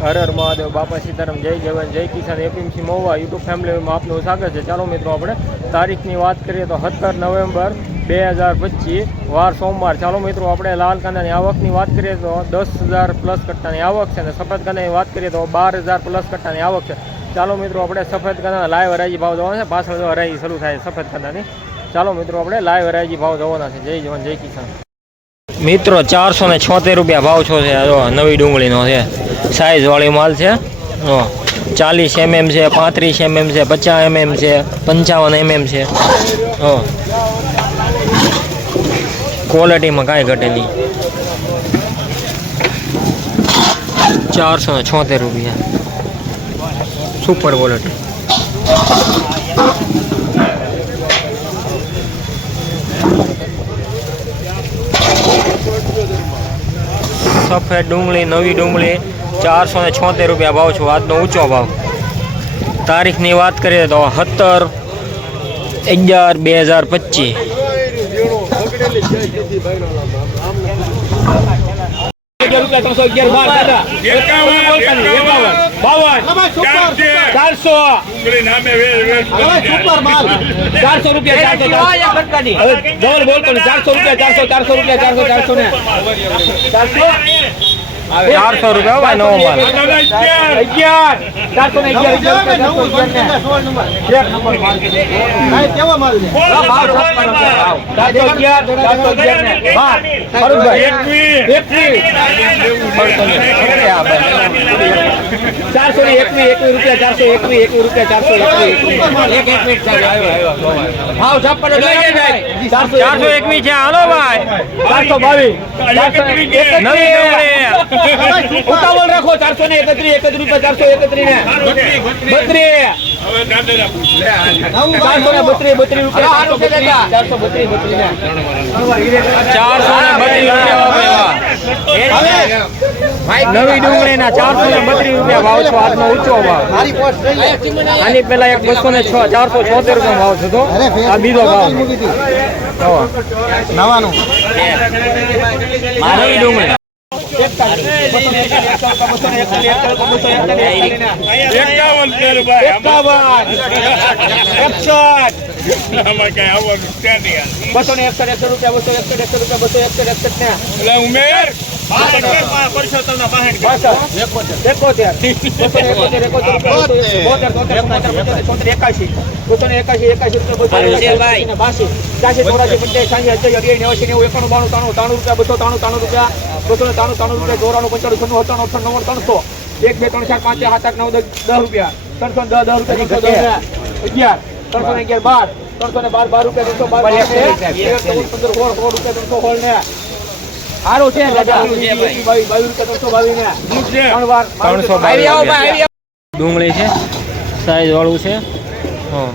હર હર મહાદેવ, બાપા સીતારામ, જય જવાન, જય કિસાન એપીએમસી મહુવા યુટ્યુબ ફેમિલીમાં આપનું સ્વાગત છે. ચાલો મિત્રો આપણે તારીખની વાત કરીએ તો સત્તર નવેમ્બર બે હજાર પચીસ, વાર સોમવાર. ચાલો મિત્રો આપણે લાલ કાંદાની આવકની વાત કરીએ તો દસ હજાર પ્લસ કટ્ટાની આવક છે અને સફેદ કાંદાની વાત કરીએ તો બાર હજાર પ્લસ કટ્ટાની આવક છે. ચાલો મિત્રો આપણે સફેદ કાંદાના લાઈવ હરાજી ભાવ જોવાના છે. પાછળ હરાજી શરૂ થાય સફેદ કાંદાની. ચાલો મિત્રો આપણે લાઈવ હરાજી ભાવ જોવાના છે. જય જવાન, જય કિસાન. મિત્રો, ચારસો ને છોતેર રૂપિયા ભાવ છો છે. જો નવી ડુંગળીનો છે. સાઈઝ વાળી માલ છે. જો, ચાલીસ એમએમ છે, પાંત્રીસ એમએમ છે, પચાસ એમએમ છે, પંચાવન એમએમ છે. હો ક્વોલિટીમાં કાંઈ ઘટે નહીં. ચારસો ને છોતેર રૂપિયા. સુપર ક્વોલિટી સફેદ ડુંગળી, નવી ડુંગળી, ચારસો ને છોતેર રૂપિયા ભાવ છું, આજનો ઊંચો ભાવ. તારીખની વાત કરીએ તો સત્તર અગિયાર બે હજાર પચીસ. રૂપિયા ત્રણસો અગિયાર બાર દાદા બાવન ચારસો. ચારસો. રૂપિયા ચારસો ચારસો રૂપિયા ચારસો ચારસો રૂપિયા ચારસો ચારસો ને. ચારસો. ચારસો રૂપિયા નવો માલ અગિયાર ચારસો ને. ચારસો ને એકવી એકવીસ રૂપિયા ચારસો એકવી એકવી રૂપિયા ચારસો એકવી ભાવ છપ્પન ચારસો એકવી છે. હાલો ભાઈ. ચારસો બાવીસ. નવી ઉતાવળ રાખો ચારસો ને એકત્રીસ એકત્રીસ રૂપિયા ચારસો એકત્રીસ ને. ને ચારસો ને. બત્રીસ રૂપિયા નવી ડુંગળીના ચારસો ને બત્રીસ રૂપિયા ભાવ છે આજનો ઊંચો ભાવ. આની પેલા એક બસો ને છ ચારસો છોતેર રૂપિયા ભાવ થતો આ બીજો ભાવ. નવો. નવાનું. નવી ડુંગળી. એકાવન એકસઠ બસો ને એકસઠ એકસઠ રૂપિયા બસો એકસઠ એકસઠ રૂપિયા બસો એકસઠ એકસઠ ને. એકોતેર એક બે ત્રણ ચાર પાંચ સાત આઠ નવ દસ રૂપિયા ત્રણસો દસ દસ રૂપિયા અગિયાર ત્રણસો અગિયાર બાર ત્રણસો ને બાર બાર રૂપિયા ત્રણસો બાર રૂપિયા ત્રણસો સોળ ને સારું છે ત્રણસો ડુંગળી છે સાઈઝ વાળું છે. હા.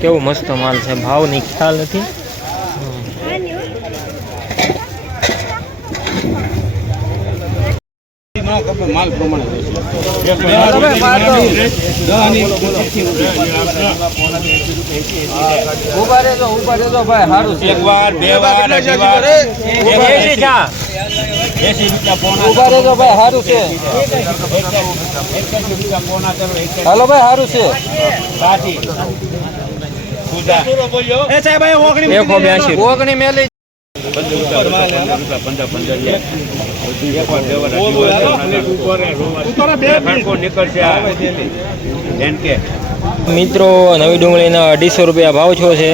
કેવું મસ્ત માલ છે ભાવની ખ્યાલ નથી. માલ પ્રમાણે ઊભા. રહેજો ઊભા રહેજો ભાઈ સારું છે. એક વાર બે વાર અઢી વાર. એસી ચા એસી રૂપિયા પોણા ઊભા રહેજો ભાઈ સારું છે. હાલો ભાઈ સારું છે. ઓગણી મેલી મિત્રો નવી ડુંગળીના અઢીસો રૂપિયા ભાવ છો. છે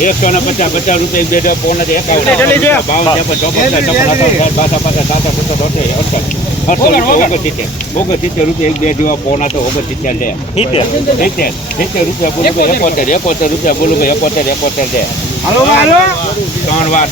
એકસો ને પચાસ પચાસ રૂપિયા બે હજાર પોણા એકાવન બાવન બાસા પાસા સાતા પચાસ અઠે અડસઠ રૂપિયા ઓગણસિત્તેર રૂપિયા એક બે જેવા પોના તો ઓગણસિત્તેર લે સિત્તેર સિત્તેર રૂપિયા બોલું એકોતેર એકોતેર રૂપિયા બોલું એકોતેર એકોતેર લે ત્રણ વાર.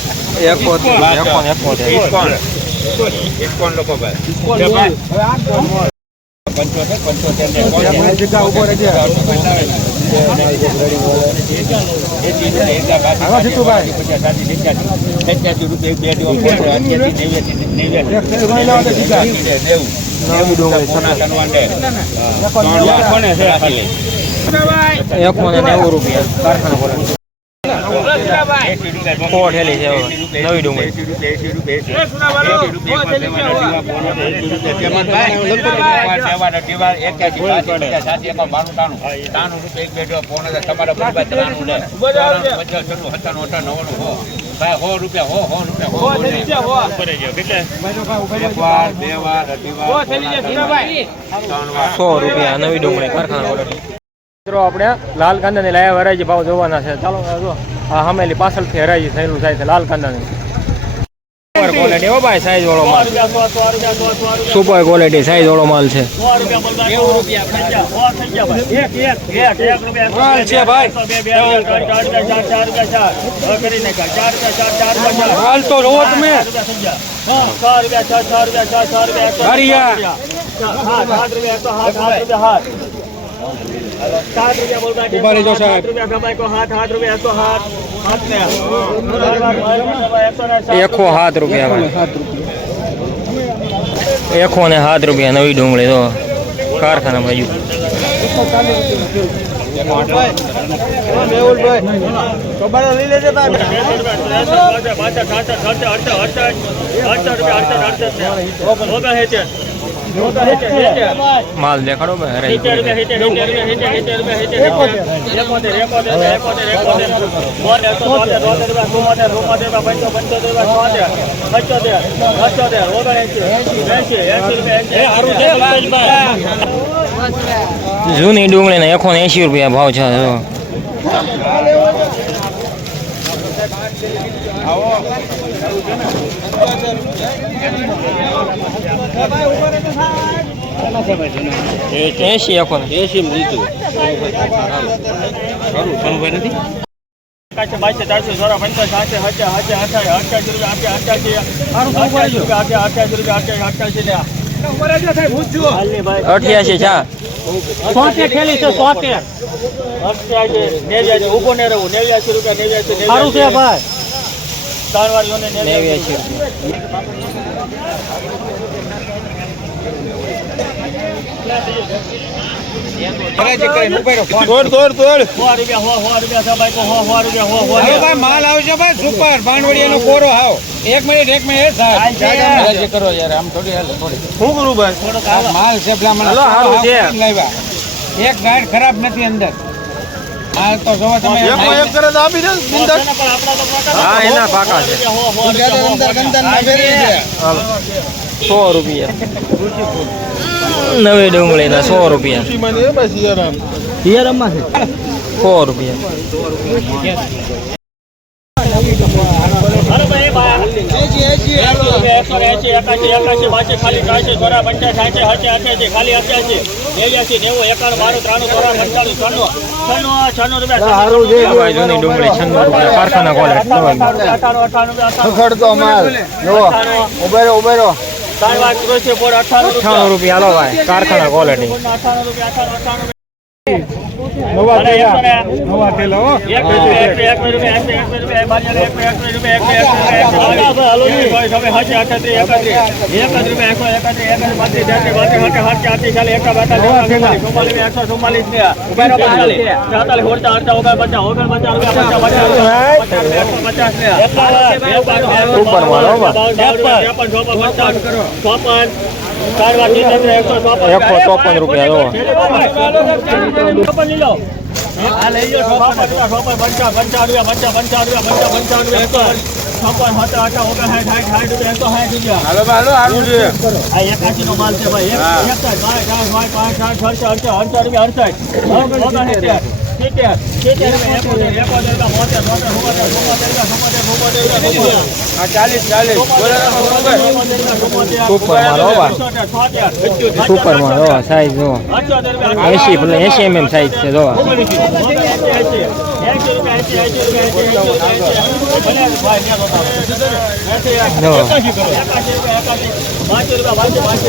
એક નેવ્યાસી નેવું રૂપિયા કારખાના સો ઠેલી છે નવી ડુંગળી સો રૂપિયા નવી ડુંગળી, કારખાના મિત્રો, આપણે લાલ કાંદાની લાયા હરાજી ભાવ જોવાના છે. ચાલો જો. આ હમેલી પાછળથી હરાજી થયેલું થાય છે લાલ કાંદાની સુપર ક્વોલિટી હો ભાઈ સાઈઝ વાળો માલ. સુપર ક્વોલિટી સાઈઝ વાળો માલ છે. માલ છે ભાઈ. માલ તો જોવો તમે. ઊભા રૂપિયા સાહેબ. એકસો સાત રૂપિયા ભાઈ એકસો ને સાત રૂપિયા નવી ડુંગળી તો કારખાના બાજુ માલ દેખાડો જૂની ડુંગળી ડુંગળીને એકસો ને એંશી રૂપિયા ભાવ છે જો. એંશી એકસો ને એંશી લીધું અઠ્યાસી ચા ઊભો ને રહું નેવ્યાસી રૂપિયા નેવ્યાસી સારું છે ભાઈ ત્રણ વાળીઓને નેવ્યાસી. રૂપિયા તોડ તોડ તોડ સો રૂપિયા રહું નેવ્યાસી રૂપિયા નેવ્યાસી કો છે સો રૂપિયા હો સો રૂપિયા માલ આવશે ભાઈ સુપર ભાંડવડીયાનો કોરો હાવ. એક મિનિટ એક મિનિટ સાહેબ. કરો યાર આમ થોડી હાલ થોડી. શું કરું ભાઈ? માલ છે છે. એક ગાંઠ ખરાબ નથી અંદર. સો રૂપિયા હો સો રૂપિયા નવી ડુંગળીના સો રૂપિયા સો રૂપિયા ઉભેરો ઉભેરો ત્રણ વાર કૃષિ બોર્ડ અઠાણું રૂપિયા હાલો ભાઈ કારખાના ક્વોલિટી અઠાણું રૂપિયા અઠાણું અઠાણું અને એકસો ને એક રૂપિયા, એક રૂપિયા, એક રૂપિયા, એકસો ચોપન, રૂપિયા જો. રૂપિયા, ચોપન, પંચાવન, પંચાવન રૂપિયા, પંચાવન, પંચાવન રૂપિયા, પંચાવન, પંચાવન રૂપિયા, એકાવન, છપ્પન, સત્તર, અઠાવન, ઓગણસાઠ, સાઠ, સાઠ રૂપિયા, એકસો સાઠ રૂપિયા. હાલો હાલો આવું છે આ એકાશી નો માલ છે ભાઈ એક એક જ, બાર, ચાર, પાંચ, પાંચ, સાત, છ, છ, અડસઠ, અડસઠ રૂપિયા, અડસઠ, ઓગણસિત્તેર, સિત્તેર, સિત્તેર રૂપિયા, એકોતેર, એકોતેર રૂપિયા, બોતેર, બોતેર, ચુમ્મોતેર, ચુમ્મોતેર રૂપિયા, ચુમ્મોતેર, ચુમ્મોતેર રૂપિયા, ચુમ્મોતેર. આ ચાલીસ ચાલીસ સુપર માલ હો ભાઈ સુપર માલ જો સાઈઝ જો એસી ભલે એસી એમએમ સાઈઝ છે જો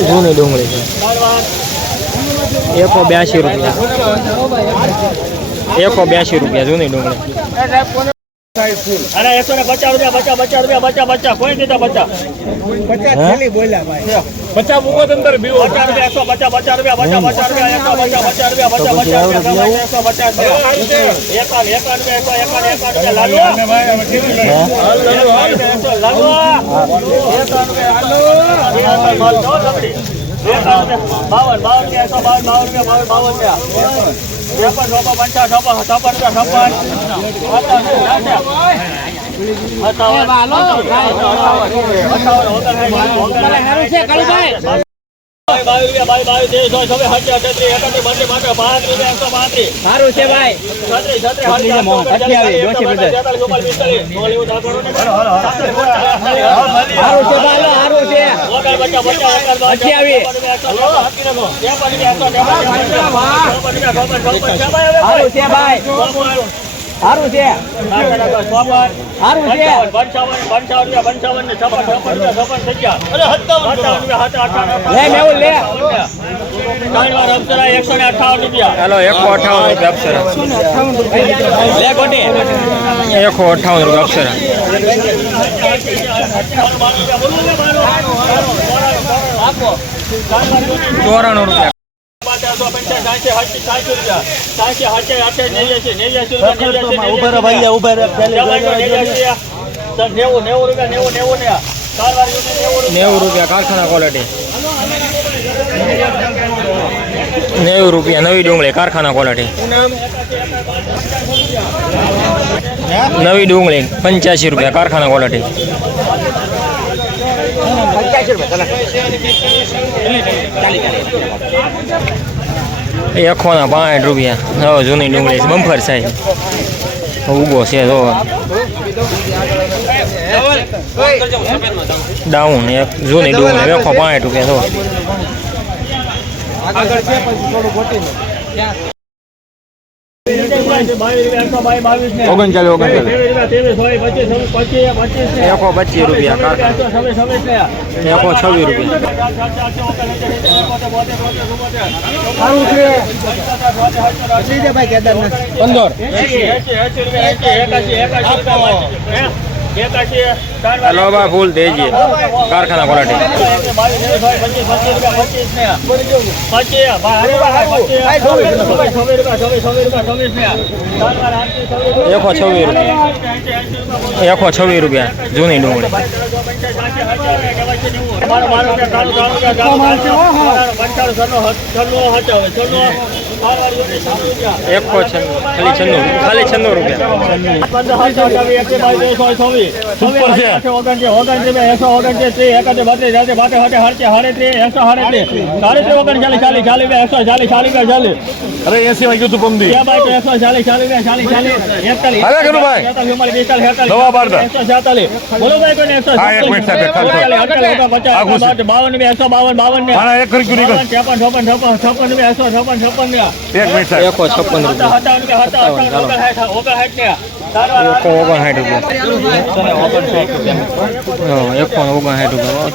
જૂની ડુંગળી છે એકસો બ્યાસી રૂપિયા એકસો બ્યાસી રૂપિયા જૂની ડુંગળી. અરે એકસો ને પચાસ રૂપિયા બચા બચા રૂપિયા બચા બચા કોઈ દીધા બચા પચાસ. મૂકો અંદર બીવો. પચાસ રૂપિયા એકસો પચાસ પચાસ રૂપિયા બચા પચાસ રૂપિયા એકસો પચાસ પચાસ રૂપિયા પચાસ રૂપિયા એકસો પચાસ રૂપિયા. બાવન બાવન રૂપિયા, એકસો બાવન બાવન રૂપિયા બાવન રૂપિયા. છપ્પન છપ્પન પંચાવન, છપ્પન છપ્પન રૂપિયા, છપ્પન. બાવીસ રૂપિયા સારું છે ભાઈ સારું છે ભાઈ સારું છે અઠ્યાવીસ. સારું છે ભાઈ સારું છે. સારું છે. લે મેહુલ લે. એકસો અઠાવન રૂપિયા ચાલો એકસો અઠાવન રૂપિયા અપ્સરા. લે ગોટી એકસો અઠાવન રૂપિયા અપ્સરા ચોરાણું રૂપિયા નેવું નેવું રૂપિયા નેવું નેવું ને નેવું રૂપિયા કારખાના ક્વોલિટી નેવું રૂપિયા નવી ડુંગળી કારખાના ક્વોલિટી નવી ડુંગળી પંચ્યાસી રૂપિયા કારખાના ક્વોલિટી એકસો ના પાંઠ રૂપિયા. હવે જૂની ડુંગળી છે બમ્ફર સાઈઝ. ઊભો છે, જો. ડાઉન, એક જૂની ડુંગળી એકો પાંઠ રૂપિયા, જો. ઓગણચાલીસ ઓગણચાલીસ. એકસો પચીસ રૂપિયા એકસો છવ્વીસ રૂપિયા. પંદર. હલો બા ફૂલ દેજે કારખાના ક્વોલિટી એકો છવ્વીસ રૂપિયા. એકો છવ્વીસ રૂપિયા જૂની ડુંગળી. એકસો છન્નું ખાલી છન્નું ખાલી છન્નું રૂપિયા એકસો. બાવન એકસો બાવન બાવન ને છપ્પન છપ્પન છપ્પન છપ્પન એકસો છપ્પન છપ્પન એક મિનિટ સાહેબ. એકસો છપ્પન રૂપિયા. હતા હતા હતા હતા ઓગણસાઠ રૂપિયા. હા, ઓગણસાઠ રૂપિયા.